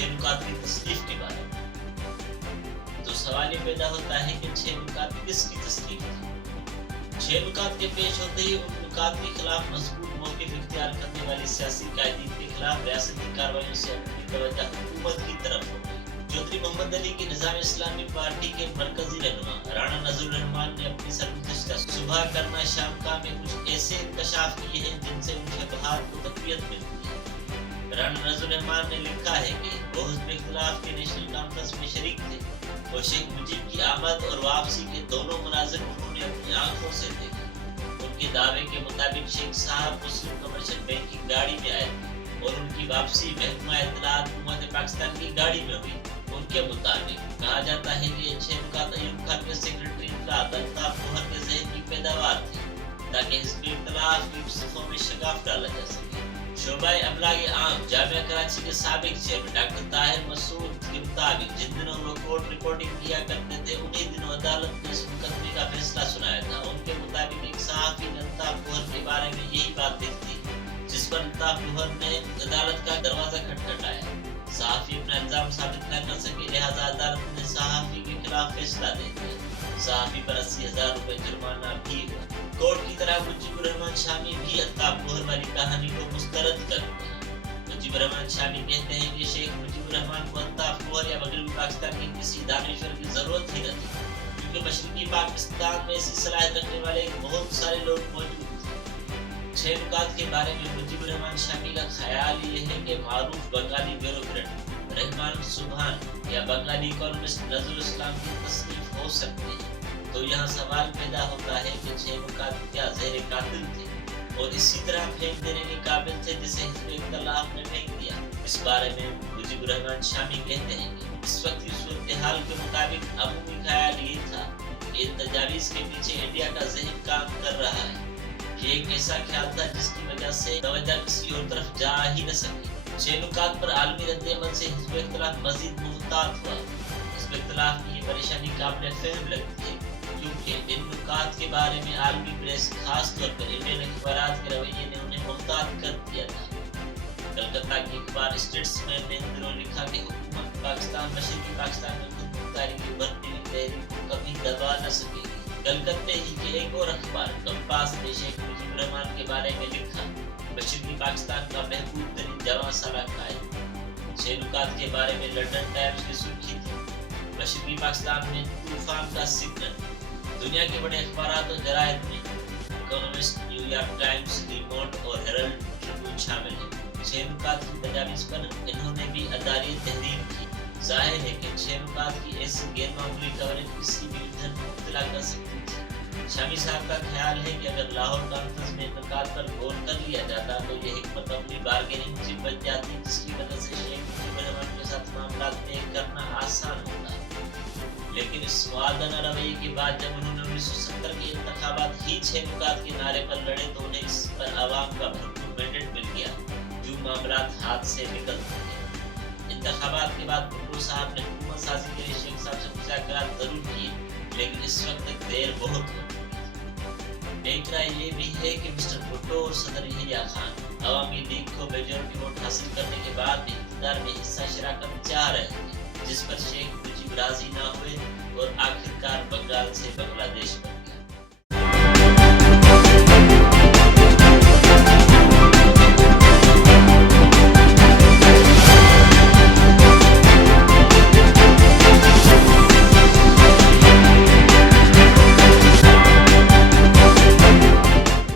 छह नुकात की तसनीफ के बारे में। तो सवाल ये पैदा होता है कि छह नुकात किसकी तसनीफ थी? छह नुकात के पेश होते ही उन नुकात के खिलाफ मजबूत मौक़िफ़ इख्तियार करने वाली सियासी कायदीन के खिलाफ रियासती कार्रवाइयों से अपनी तवज्जो हुकूमत की तरफ हो गई। चौधरी मोहम्मद अली की निज़ाम इस्लामी पार्टी के मरकजी रहनुमा राणा नज़रुल रहमान ने अपनी सरगुज़श्ता सुबह करना शाम का में कुछ ऐसे इंकशाफ किए हैं जिनसे उनके बहार को तक़वियत मिलती है। राणा नज़रुल रहमान ने लिखा है कि वो हिज़्ब इख्तिलाफ के नेशनल कॉन्फ्रेंस में शरीक थे और शेख मुजीब की आमद और वापसी के दोनों मनाज़िर उन्होंने अपनी आंखों से देखे। उनके दावे के मुताबिक शेख साहब मुस्लिम कमर्शियल बैंक की गाड़ी में आए और उनकी वापसी महकमा इत्तलात हुकूमत पाकिस्तान की गाड़ी में हुई। उनके मुताबिक कहा जाता है कि छह नुकात अयूब खान के सेक्रेटरी का अल्ताफ गोहर के ज़हन की पैदावार थी ताकि हिज़्ब इख्तिलाफ की सफ़ों में शगाफ डाला जा सके। शोबा अबलाग आम जामिया कराची के साबिक चेयरमैन डॉक्टर ताहिर मसूद के मुताबिक जिन दिनों वो कोर्ट रिपोर्टिंग किया करते थे उन्हीं दिनों अदालत ने इस मुकदमे का फैसला सुनाया था। उनके मुताबिक एक सहाफ़ी ने अल्ताफ गोहर के बारे में यही बात लिखी जिस पर अल्ताफ गोहर ने अदालत का दरवाजा खटखटाया। सहाफ़ी अपना इल्जाम साबित न कर सके, लिहाजा अदालत ने सहाफ़ी के खिलाफ फैसला दे दिया। सहाफ़ी पर 80,000 रुपए जुर्माना भी हुआ। कोर्ट की तरह मुजीबुर रहमान शामी भी अल्ताफ गोहर वाली कहानी को मुस्तरद करते हैं। मुजीबुर रहमान शामी कहते हैं कि शेख मुजीबुर रहमान को अल्ताफ गोहर या मगरबी पाकिस्तान के किसी दानिश्वर की जरूरत ही न थी, क्योंकि मशरकी पाकिस्तान में ऐसी सलाहियत रखने वाले बहुत सारे लोग मौजूद थे। छह नुकात के बारे में मुजीबुर रहमान शामी का ख्याल ये है कि मारूफ बंगाली ब्यूरोक्रेट रहमान सुबहान या बंगाली इकोनॉमिस्ट नज़रुल इस्लाम की तसनीफ हो सकती है। तो यहाँ सवाल पैदा होता है कि छह नुकात क्या ज़हर कातिल थे और इसी तरह फेंक देने के काबिल थे जिसे हिज़्ब इख्तिलाफ ने फेंक दिया। इस बारे में मुजीबुर रहमान शामी कहते हैं कि इस वक्त की सूरत हाल के मुताबिक अमूमी ख्याल ये था कि इन तजावीज़ के पीछे इंडिया का ज़हन काम कर रहा है। ये एक ऐसा ख्याल था जिसकी वजह से तवज्जो किसी और तरफ जा ही न सकी। छह नुकात पर आलमी रद्द-ए-अमल से हिज़्ब इख्तिलाफ मज़ीद मुहतात हुआ। हिज़्ब इख्तिलाफ की ये परेशानी काबिल फ़हम लगती है क्योंकि इन नुकात के बारे में आलमी प्रेस खास तौर पर इंडियन अखबारात के रवैये ने उन्हें मुहतात कर दिया था। कलकत्ता के अखबार स्टेट्समैन ने इन दिनों लिखा कि हुकूमत पाकिस्तान मशरकी पाकिस्तान में खुद मुख्तारी की बढ़ती हुई तहरीक को कभी दबा न सकेगी। कलकत्ते ही के एक और अखबार कंपास ने शेख मुजीबुर रहमान के बारे में लिखा, मशरकी पाकिस्तान का महबूब तरीन जवां साला कायद। छह नुकात के बारे में लंदन टाइम्स की सुर्खी थी, मशरकी पाकिस्तान में तूफान का सिग्नल। दुनिया के बड़े अखबारात और जरायद में इकोनॉमिस्ट, न्यूयॉर्क टाइम्स, लीमोंट और हेरल्ड ट्रिब्यून शामिल है। छह नुकात की तजावीज़ पर इन्होंने भी अदारी तहरीर की। जाहिर है कि छह नुकात की ऐसी गैर मामूली कवरेज किसी भी विधन को मुब्तला कर सकती थी। शामी साहब का ख्याल है कि अगर लाहौर कॉन्फ्रेंस में नुकात पर गौर कर लिया जाता तो ये हिकमत अमली बार्गेनिंग चिप बन जाती, जिसकी वजह से शेख मुजीबुर रहमान के साथ मामला तय करना आसान होता। लेकिन इस वादना रवैये के बाद जब उन्होंने 1970 के इंतखाबात ही छह नुकात के नारे पर लड़े तो उन्हें इस पर आवाम का भरपूर मैंडेट मिल गया, जो मामला हाथ से निकल गए। इंतखाबात के बाद भुट्टो साहब ने हुकूमत साजी के लिए शेख साहब से मुज़ाकरात जरूर किए, लेकिन इस वक्त तक देर बहुत हो गई। एक राय ये भी है कि मिस्टर भुट्टो और सदर यहिया खान अवामी लीग को मेजॉरिटी वोट हासिल करने के बाद भी इक़्तिदार में हिस्सा शराकत चाह रहे थे, जिस पर शेख मुजीब राजी न हुए और